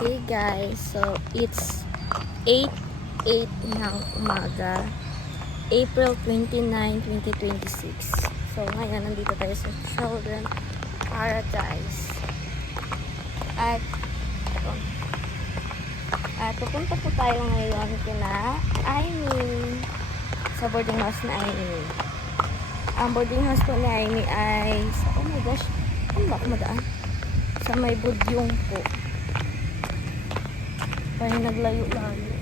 Hey guys, so it's 8:08 ng umaga, April 29, 2026. So ngayon nandito tayo sa Children Paradise. At pupunta po tayo ngayon kina Aimee sa boarding house na Aimee. Ang boarding house po ni Aimee ay sa, oh my gosh, ano ba kumadaan? Sa may Budyong po. Kaya naglayo-layo.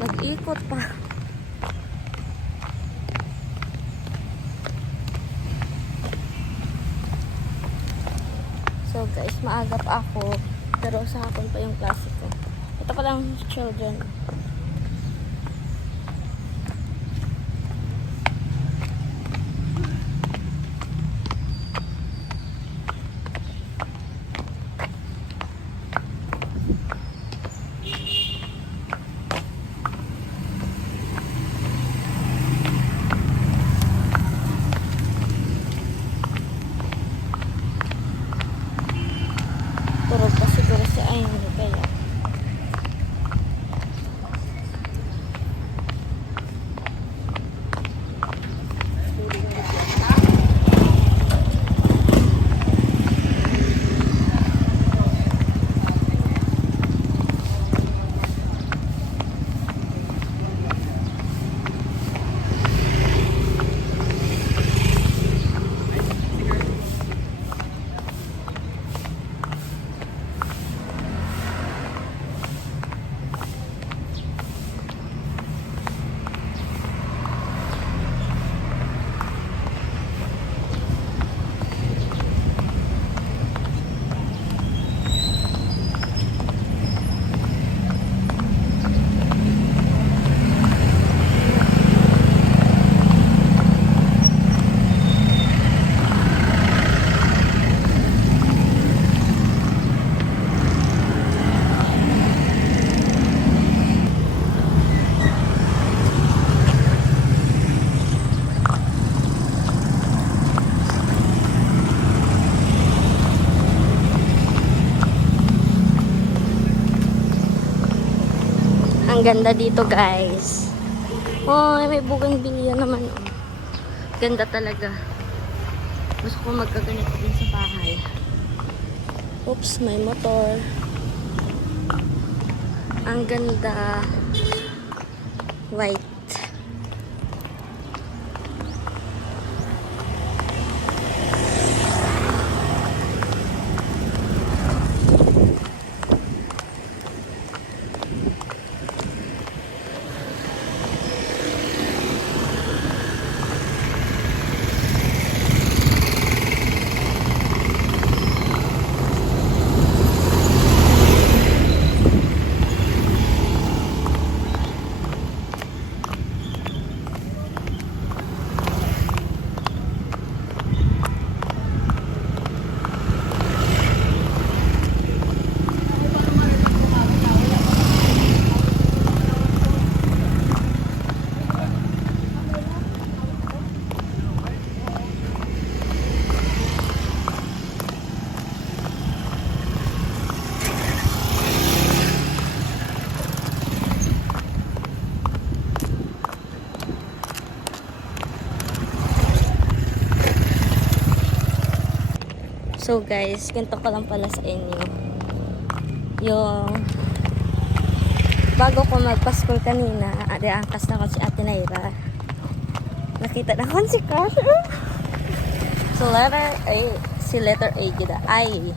Nag-ikot pa. So guys, maaga pa ako. Pero sa hapon pa yung klase ko. Ito pa lang children. Turog pa siguro si Aimee kaya. Ang ganda dito guys. Oh, may bougainvillea naman. Oh. Ganda talaga. Gusto ko magkaganito din sa bahay. Oops, may motor. Ang ganda. White. So guys, ganito ko lang pala sa inyo. Yung bago ko mag-passport kanina, angkas na ko si Ate Naira. Nakita na ko si Crush. So letter A gida. Ay.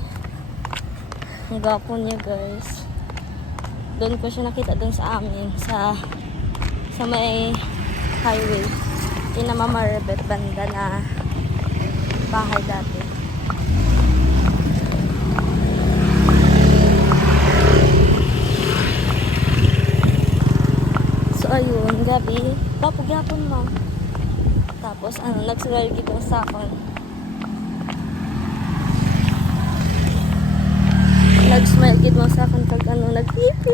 Ang gwapo niya guys. Doon ko siya nakita doon sa amin sa may highway. Kinamamarebet banda na bahay dati. So ayun, gabi, papagyapon mo. Tapos nagsugal gito sa akin. Nag-smile gito sa akin kag nagpipi.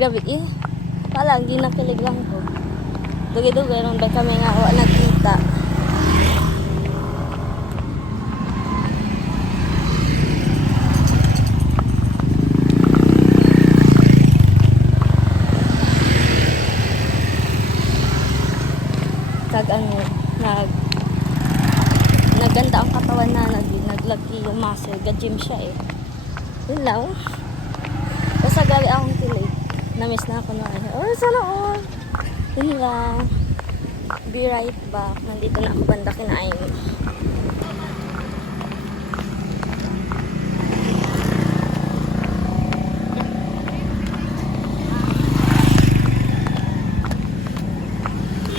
Gabi palagi nakilig lang ko. Dugay-dugay ron ba kami nga wa nagkita. gumaganda ang katawan na naglagi yung muscle. Ga-gym siya eh. Yun lang. Basta gali akong kilay. Namiss na ako na oh, sana all. Yun lang. Be right back. Nandito na ako banda kinain.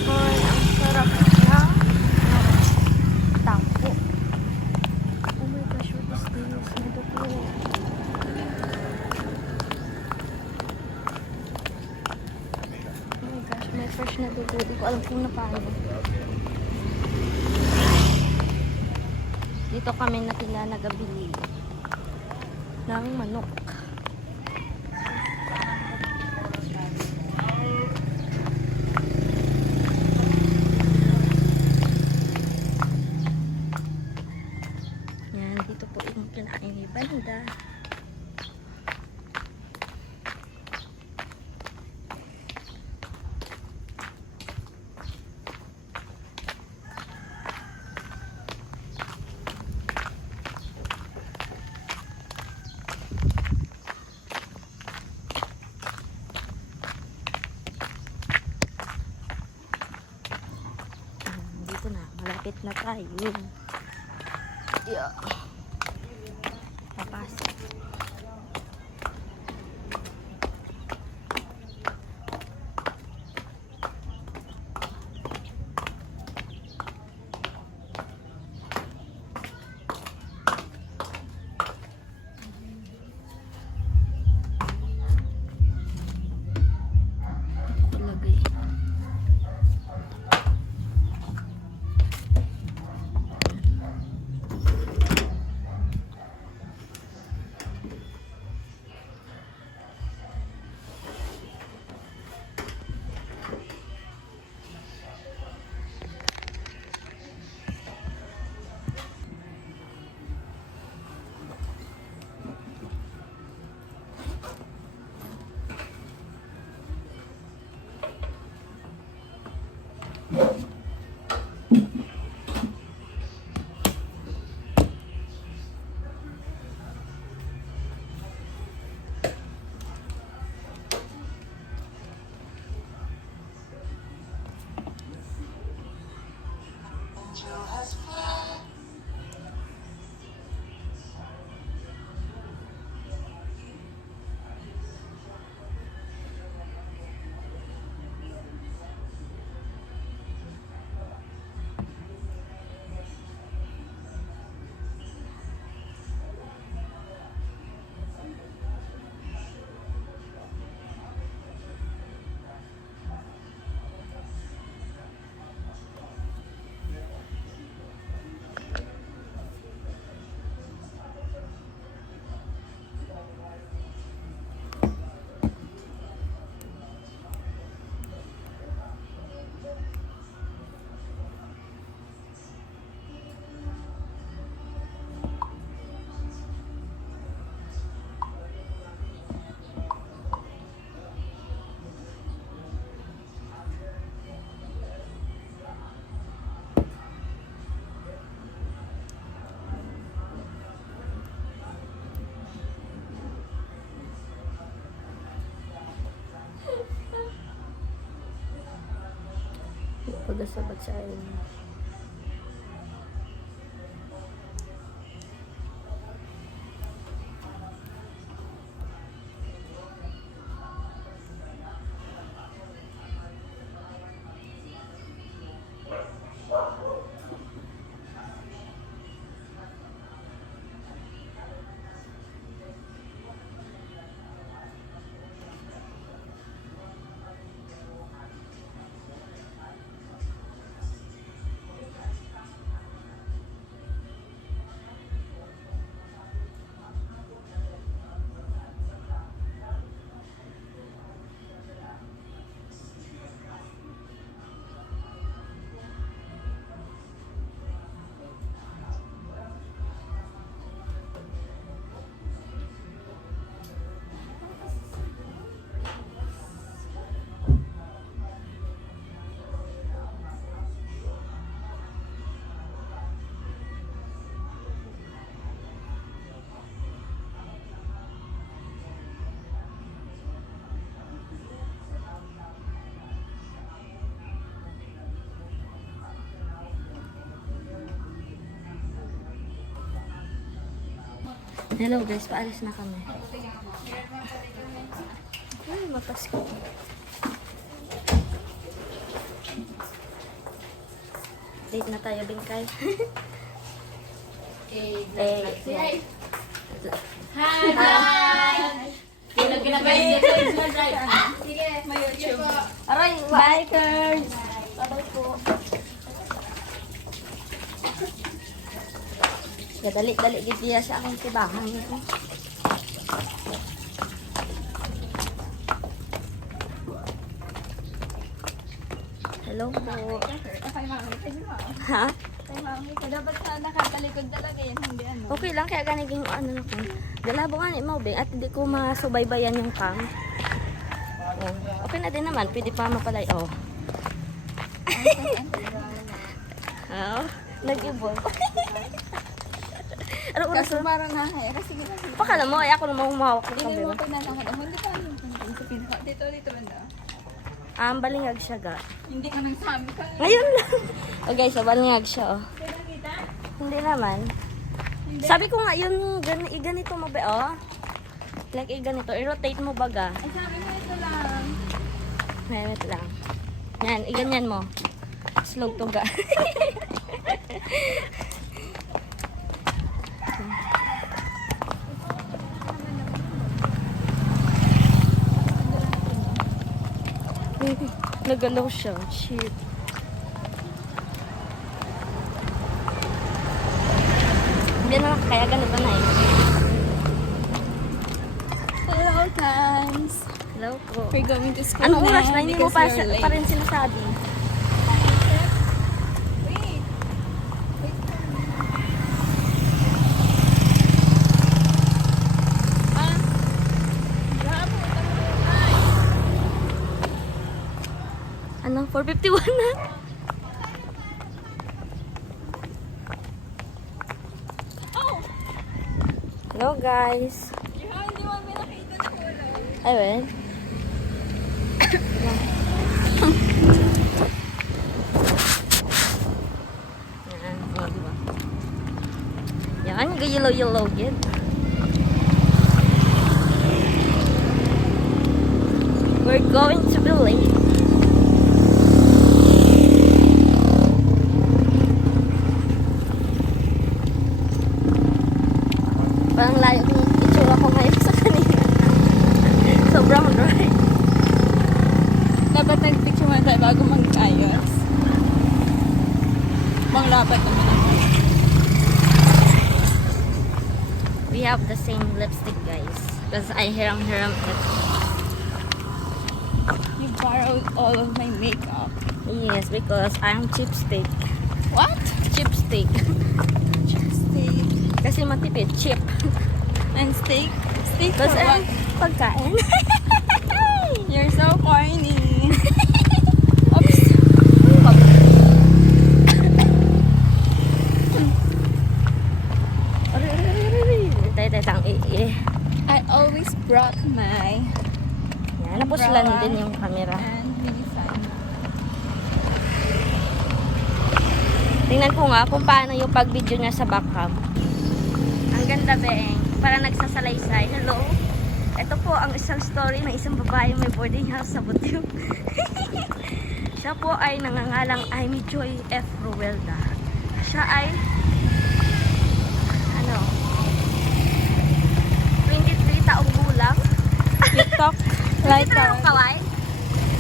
Ay, ang sarap na tampo. Oh my gosh, what is this? Nito ko. Oh my gosh, may fresh na dugo. Di ko alam kung na paano. Dito kami na sila nagabili ng manok. Yan, dito po yung kinain ni Banda. Dito na, malapit na tayo. Yeah. Papasok. Lagay. Pagkasabat sa akin. Hello guys, paalis na kami. Ay, mapasko. Date na tayo, Bingkay. Hi! Sige, may YouTube. Aray, bikers! Bye-bye po. Dali-dali gidiya sa akong tibangan nito. Hello po. Okay, mami. Ha? Okay, mami. Dapat na nakatalikod talaga yan. Hindi ano. Okay lang, kaya ganiging ano na ko. Dalabo nga ni Maubing at hindi ko masubaybayan yung cam. Oh, okay na din naman, pwede pa mapalay. Oh. Oh, nag-ibol. Ano oras Kaso na? parang nahaya. Kasi ginagawa. Pakala mo, ay ako naman humawak ng Hindi mo kamera. ko nanakad. Hindi pa yung pinagin sa pinaka. Dito banda. Balingag siya ga. Hindi ka nagsabi ka. Ngayon lang. Okay, so balingag siya oh. Kaya nakita? Hindi naman. Sabi ko nga, yun, ganito mo ba, oh? Like, ganito. I-rotate mo baga. Ay, sabi mo ito lang. Wait lang. Yan, iganyan mo. Slow to ga. Nagalaw siya. Shit. Hindi na, kaya ganito na eh. Hello, guys. Hello po. We're going to school Anong oras na? Hindi mo because pa, we're late. pa rin sinasabi. Wait. Wait for me. Ah. Bravo. Ay. Ano? 4:51 na? Oh! Hello guys. Hindi mo nakita sa kulay. Ay, well. Yan, oh, diba? Yan, yellow gid. We're going to be late. Parang layo yung itsura ko ngayon sa kanina. Sobrang dry. Dapat nag-picture muna tayo bago mag-ayos. Manglapat naman ako. We have the same lipstick, guys. Because I hiram it. You borrowed all of my makeup. Yes, because I'm chipstick. What? Chipstick. Steak. Kasi matipid, chip. And steak? Steak for Because what? pagkain. You're so corny. Oops. I always brought my Yan, napuslan din yung camera. and really fun. Tingnan ko nga kung paano yung pag-video niya sa backcam. Ang ganda, Beng. Para nagsasalaysay. Hello. Ito po ang isang story ng isang babae may boarding house sa Butiw. Siya po ay nangangalang Amy Joy F. Ruelda. Siya ay 23 taong gulang. You talk like 23 taong kaway?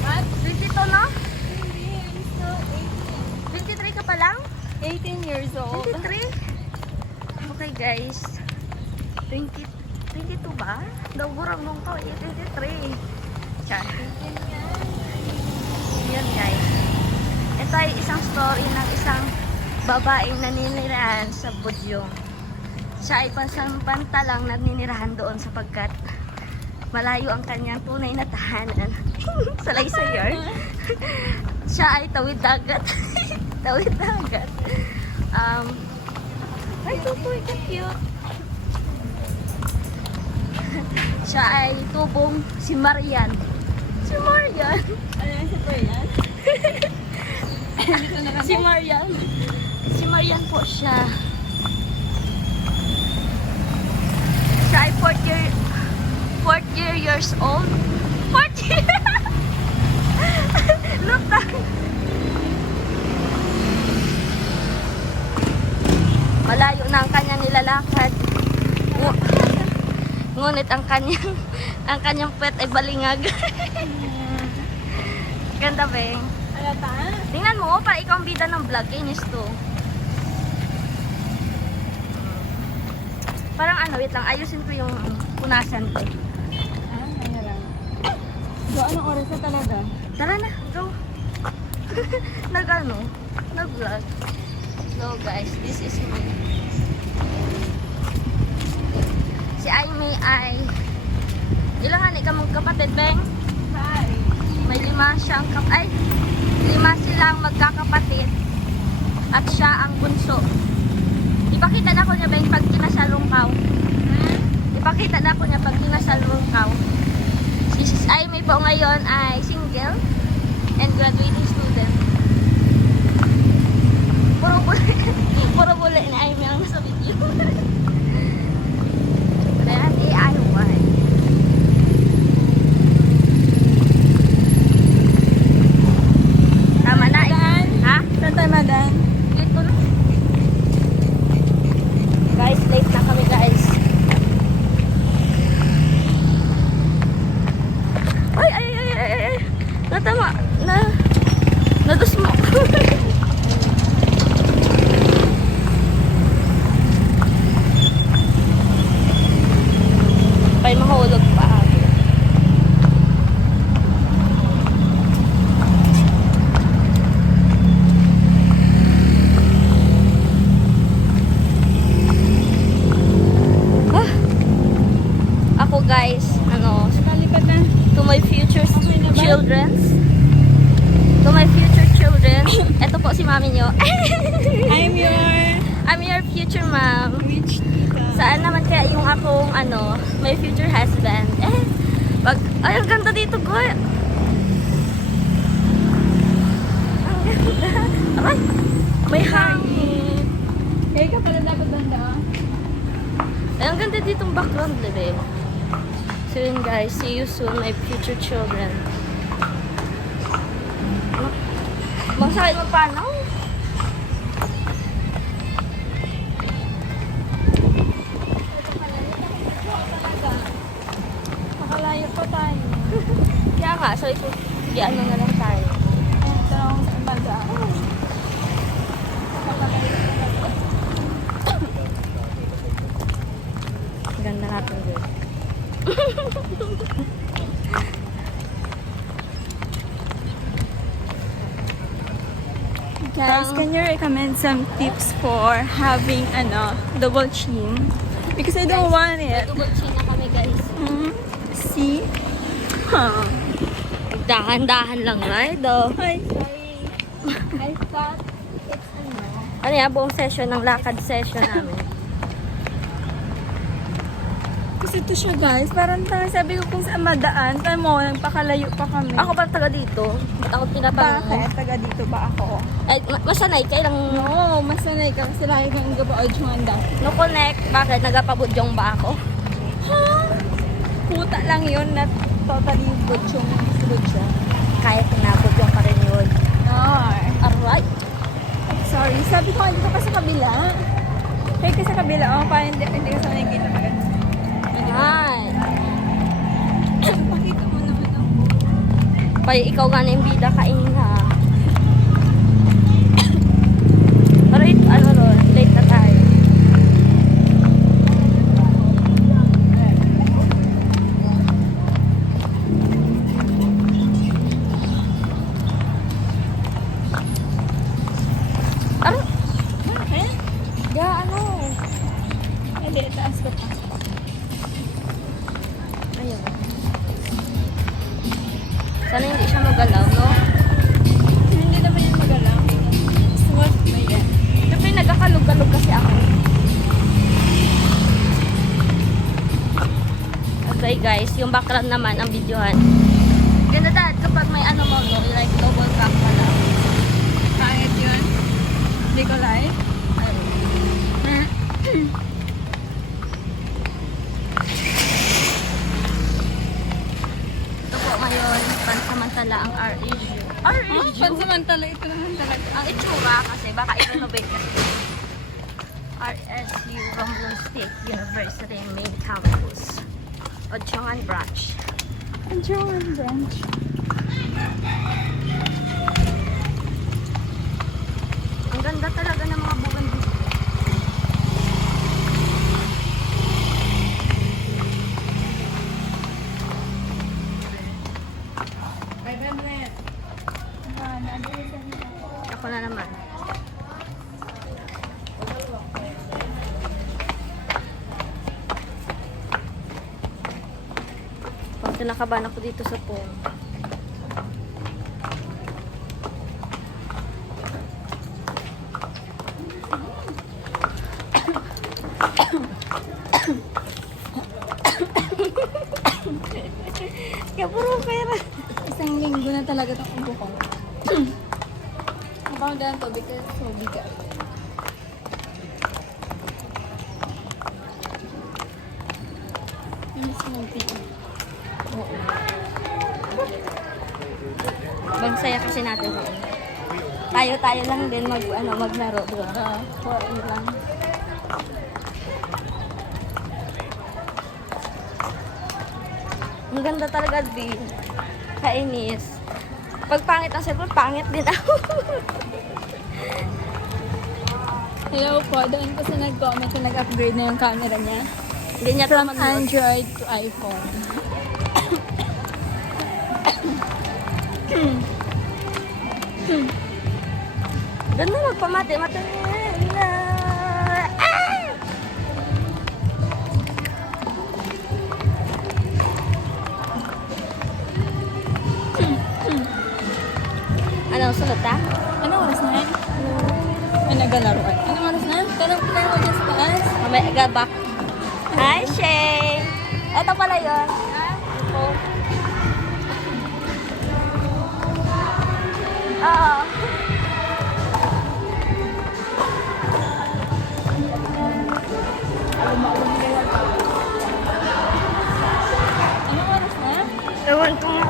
What? 22, no? Hindi, I'm still 23 ka pa lang? 18 years old. 23? Okay guys. 22 ba? Nagburang nung to. 23. Char. Yan guys. Ito ay isang story ng isang babaeng naninirahan sa Budyong. Siya ay pansamantalang naninirahan doon sapagkat malayo ang kanyang tunay na tahanan. Sa Laysayor. Siya ay tawid dagat. Tawid dagat. Ay, tutoy ka cute. Siya ay tubong si Marian. Si Marian. Ano yung super yan? Dito na lang. Si Marian. Si Marian po siya. Siya ay fourth years old. Fourth year! Lutang! Malayo na ang kanyang nilalakad. Ngunit ang kanyang pet ay balingag. Ganda, Beng. Alata? Tingnan mo, pa ikaw ang bida ng vlog. Inis to. Parang ano, wait lang. Ayusin ko yung punasan ko. Kaya lang. So, anong oras na talaga? Tara na, go. Nag-vlog. So guys, this is me. Si Aimee ay ilangan ikaw mong kapatid, Beng? Hi. May 5 siyang 5 silang magkakapatid at siya ang bunso. Ipakita na ko niya, Beng, pag kinasalungkaw. Ipakita na ko niya pag kinasalungkaw. Si Aimee po ngayon ay single and graduating student. Puro bula na Aimee ang nasa video. Kaya DIY. Tama na. Ha? Saan tayo madan? Ito na. Guys, late na kami, guys. Ay. Natama. Nadusmo. Pa'y mahulog pa. Ako guys, Kalipad na. to my future Okay na ba? children's. To my future children. Ito po si mami nyo. I'm your future mom. Rich tita. Saan naman kaya yung akong my future husband? Ay, ang ganda dito, Goy. Ang ganda. Aray, may hangin. Kaya ka pala dapat banda. Ay, ang ganda ditong background, Lebe. So yun guys, see you soon, my future children. Magsakit magpanaw. Makalayo pa tayo. Kaya nga, so ito, ano na lang tayo. Ito ang banda. Ganda natin din. Guys, can you recommend some tips for having double chin? Because I don't want May it. double chin na kami guys. See? Huh. Dahan-dahan lang, right? Hi. I thought it's ano yan, buong session ng lakad session namin. Kasi ito siya guys, parang sabi ko kung saan madaan, tayo mo, nagpakalayo pa kami. Ako ba taga dito? Ba't ako tinatanong? Bakit? Taga dito ba ako? Ay, masanay ka lang. No, masanay ka kasi lagi kang gabaod yung handa. No connect. Bakit? Nagapabudyong ba ako? Ha? Puta lang yun na totally budyong. Kahit pinabudyong pa rin yun. No. Alright. Sorry, sabi ko dito ka sa kabila. Kaya ka sa kabila, parang hindi ka sa nakikita maganda. Hi. Pakita mo naman ako. Pay, ikaw nga na yung bida kain ha. Pero late na tayo. Bakit? Hindi, taas ko pa. Ayun. Sana hindi siya magalaw, no? Hindi naman yung magalaw. Smooth ba yan? Siyempre, nagkakalog-kalog kasi ako. Okay guys, yung background naman, ang videohan. Ganda dad, kapag may mo, no? Like double cam ka lang. Kahit yun. Hindi ko like. naman talaga, ito naman talaga. Ang itsura kasi baka i-renovate na. RSU Romblon State University Main Campus. Odjongan Branch. Odjongan Branch. Ang ganda talaga ng mga buwan dito. Ako na naman. Pag kinakabahan ako dito sa phone. Kaya puro pera. Isang linggo na talaga itong ubo ko. Mukhang dahil to because so bigat. Yung smoothie. Oo. Bansaya kasi natin noon. Tayo lang din maglaro, di ba? For lang. Ang ganda talaga din. Kainis. Pag pangit ang cellphone, pangit din ako. Hello po, doon kasi nag-comment na nag-upgrade na yung camera niya. Hindi niya From mag-load. Android to iPhone. Ganda magpamati-mati. Ano, sunod ta? Anong oras na? Ay, nagalaruan. Anong oras na? Tanong mo dyan sa taas. Mamaya gabak. Hi, Shay! Ito pala yun. Oh. Oo. Anong oras na? Ewan ko nga.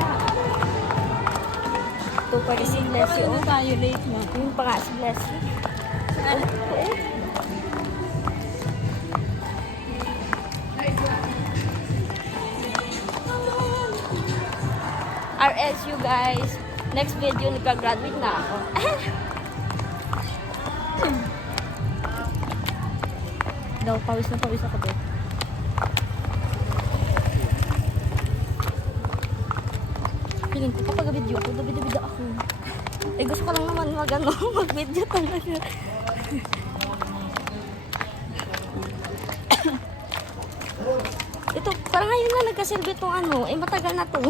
Ito pa rin si Blessy. Ano Oh. tayo late na? Yung pa nga si Blessy. RSU guys. Next video, nagka-graduate na ako. Daw, pawis na pawis ako doon. Feeling ko kapag video ako, dabi-dabi ako. Eh gusto ko lang naman mag-video talaga. Ito, parang ngayon na nagkasilbi itong matagal na to.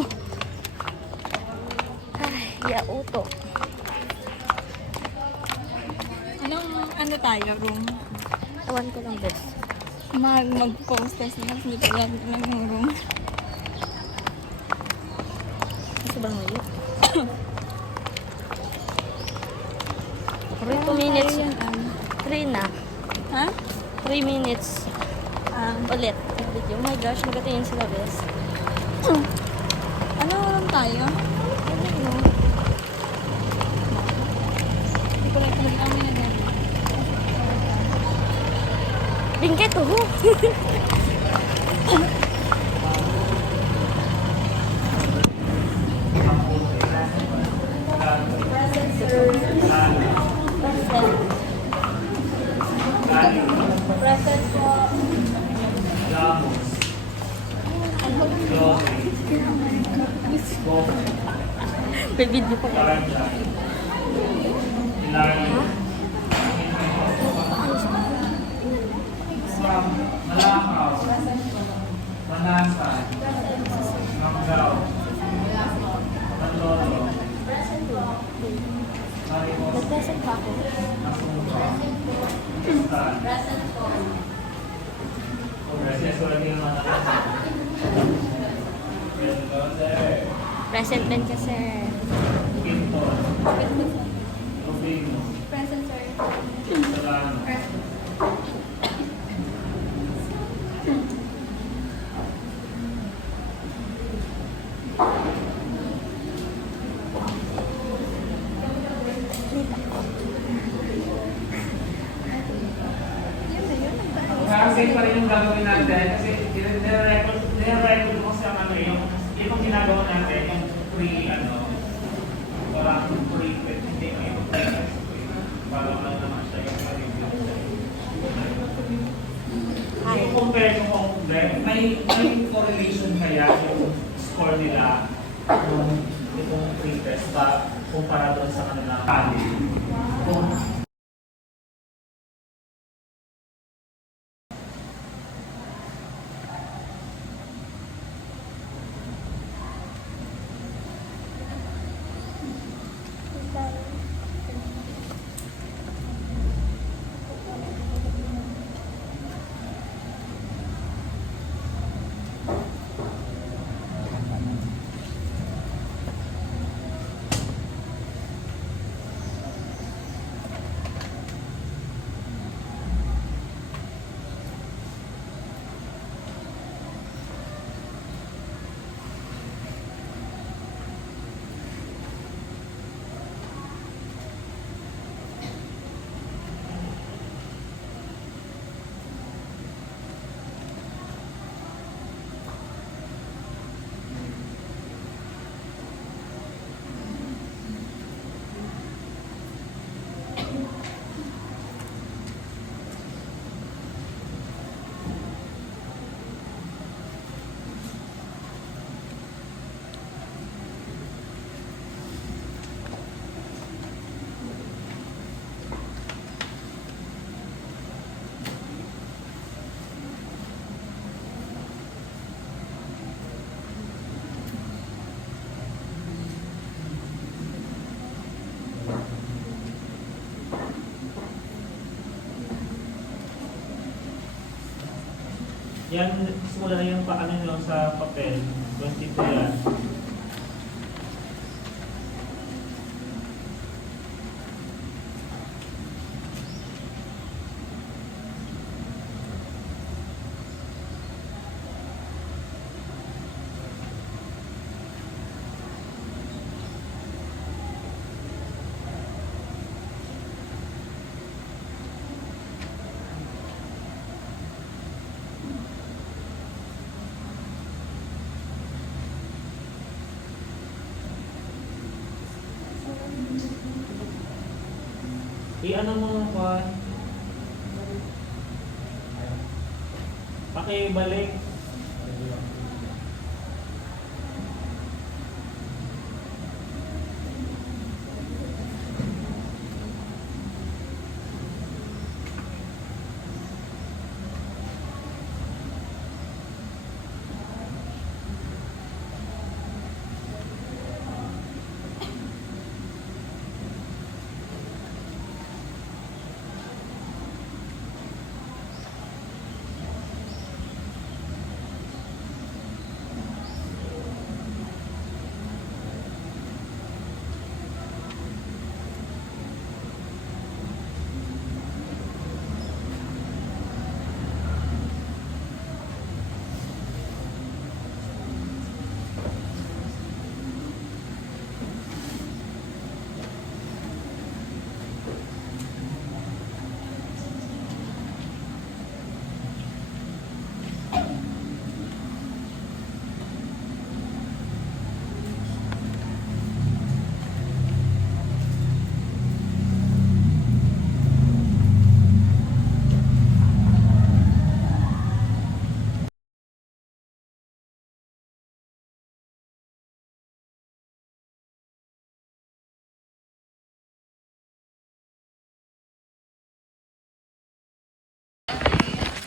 Ay, uto. Ano tayo, room? Ewan ko lang, bes. Mag-post test na kasi dito lang yung room. Gusto ba ngayon? 2 minutes. 3 na. Ha? 3 minutes. Ulit. Video. Oh my gosh, nagatingin sila, bes. Ano room tayo? Hindi ko lang kami na din. Bingkay to. Present po. May video pa ba? Nag-present pa ako. Present po. Present din kasi. Present, sir. same pa rin yung gagawin natin kasi nire-record mo sa ano yung ginagawa natin, yung parang hindi yung parang lang naman siya yung ma-review. Yung compare mo kung may correlation kaya yung score nila itong pre-test kumpara doon sa kanilang college. Yan, simula na yung paano nyo sa papel. 22 yan. I-ano mo pa? Pakibalik.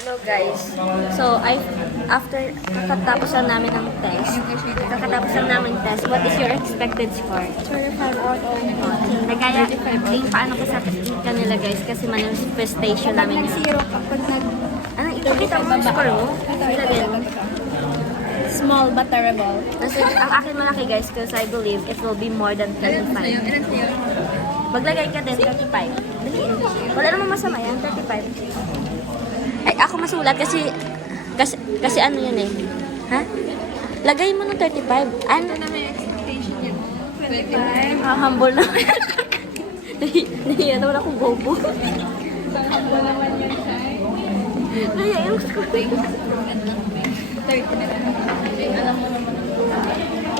Hello guys. So, after kakatapos lang namin ng test, what is your expected score? 25 out of Nagkaya, paano ko sa kanila guys, kasi manifestation namin yun. Zero kapag Ano, ipakita mo ang score mo? Ilagay mo. small but terrible. Kasi ang akin malaki guys, because I believe it will be more than 35. Ilan sa'yo? Maglagay ka din, 35. Dali. Wala namang masama yan, 35. Ay, ako masulat kasi ano yun eh. Ha? Lagay mo ng 35. Ano? Ano may expectation niya? 25. Humble na. Nahiya naman ako bobo. Humble naman yun, Shai. Kaya yung score. 30 na lang. Alam mo naman.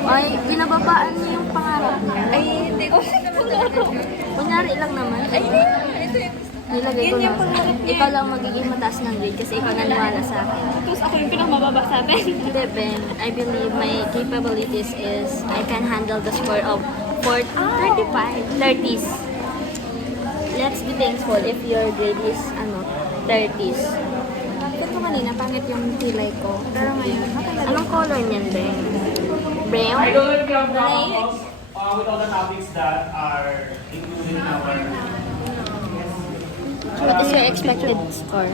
Ay, binababaan niyo yung pangarap niya. Ay, hindi ko pangarap. Kunyari lang naman. Ay, hindi naman. Ito yung Nilagay ko Yun na. yung pangarap niya. Ikaw lang magiging mataas ng grade kasi ikaw naniwala sa akin. Tapos ako yung pinakamababa sa atin. Hindi, Ben. I believe my capabilities is I can handle the score of 35, 30s. Let's be thankful if your grade is 30s. Ba't ko kanina, pangit yung kilay ko. Pero ngayon, okay lang. Anong color niyan, Ben? I Brown? don't know if you have problems with all the topics that are included in our... What is your expected score?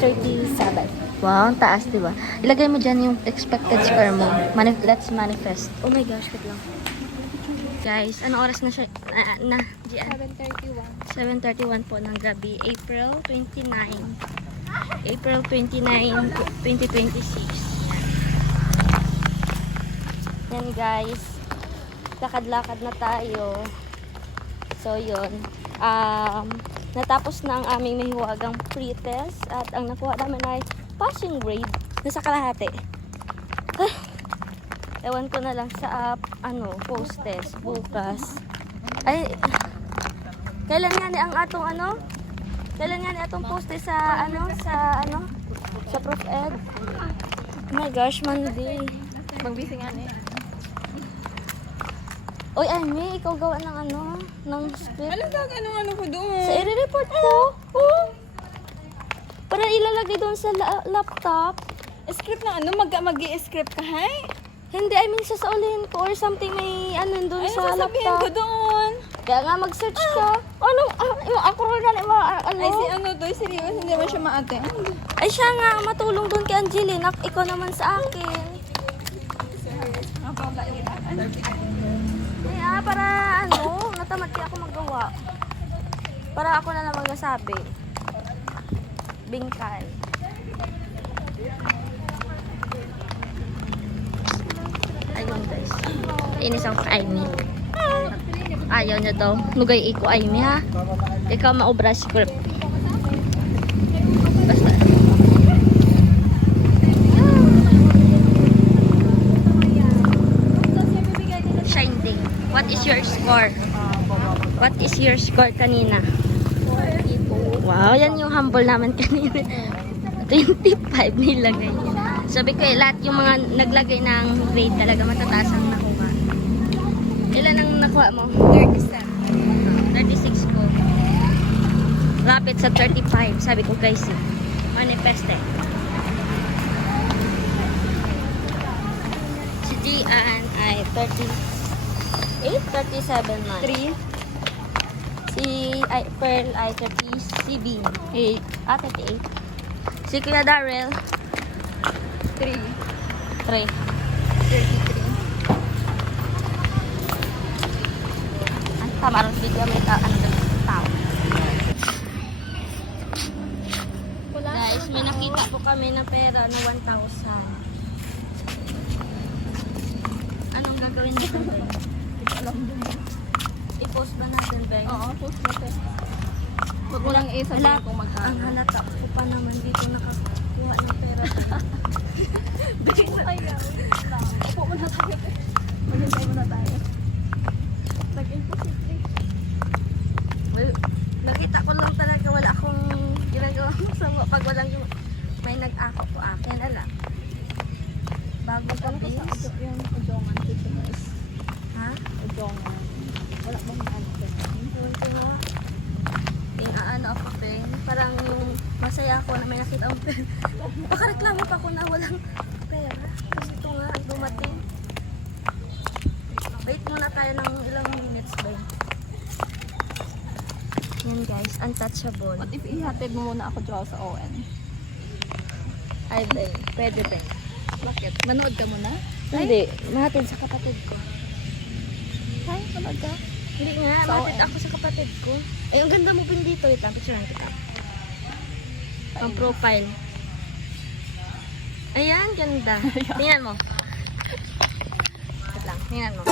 37. Wow, ang taas, di ba? Ilagay mo dyan yung expected score mo. Let's manifest. Oh my gosh, wait lang. Guys, ano oras na siya? Gian? 7:31. 7:31 po ng gabi. April 29. April 29, 2026. Yan guys. Lakad-lakad na tayo. So, yun. Natapos na ang aming mahiwagang pre-test at ang nakuha namin ay passing grade. Nasa kalahati. Ewan ko na lang sa post-test bukas. Ay, kailan nga ni ang atong Kailan nga ni atong post-test sa sa Prof. Ed? Oh my gosh, Monday. Magbisi nga na Oy, Amy, ikaw gawa ng script. Anong ano ko doon? Sa i-report ko. Oh. Para ilalagay doon sa laptop. Script na mag-i-script ka, hay? Hindi, I mean sasaulihin ko or something may doon Ano sa sasabihin ko laptop. doon? Kaya nga mag-search ka. Yung ako rin Ay, si to, serious, hindi mo siya maate. Ay, siya nga, matulong doon kay Angelina. Ikaw naman sa akin. Kaya, para natamad kaya ako magawa. Para ako na lang magsasabi. Bingkay. Ayun guys. Inis ako kay Amy. Ayaw niya daw. Nugay iko Amy ha. Ikaw maobra script. Basta. Shine day. What is your score? What is your score kanina? Wow, yan yung humble naman kanina. 25 nilagay. Sabi ko lahat yung mga naglagay ng grade talaga matataas ang nakuha. Ilan ang nakuha mo? 37. 36 ko. Lapit sa 35. Sabi ko guys, manifeste. Si Gian ay 38, 37 man. 3. Si Pearl ay 30, si Bean 8, 38. Si Kuya Darrell 3. 3. 33. Tama rin bigla may tao. Guys, may nakita po kami na pera na 1,000. Anong gagawin natin, Ben? Alam mo. I-post ba natin, Ben? Oo, post natin. Huwag mo lang isabihin kung Ang magkano. halata ko pa naman dito nakakuha ng pera. Bigay sa tayo. Upo mo na tayo. Maghintay mo na tayo. Nag-imposible. Well, nakita ko lang talaga wala akong ginagawa masama pag walang may nag-ako po akin. Ala. Bago ka please. Yung ujongan dito guys. Ha? Ujongan. Wala bang ano ka? Hindi mo. Ano ako, Ben? Parang yung masaya ako na may nakita akong pera. Pakareklamo pa ako na walang pera. Kasi ito nga, dumating. Wait muna tayo ng ilang minutes, Ben. Yan guys, untouchable. What if ihatid mo muna ako dyan sa ON? Ay, Ben. Pwede, Ben. Bakit? Manood ka muna? Hindi, mahatid sa kapatid ko. Hi, manood ka? Hindi nga, Sa mahatid ON. ako sa kapatid ko. Ay, ang ganda mo pin dito. Wait lang, picturean kita. Ang profile. Ayan, ganda. Tingnan mo. Wait lang, tingnan mo.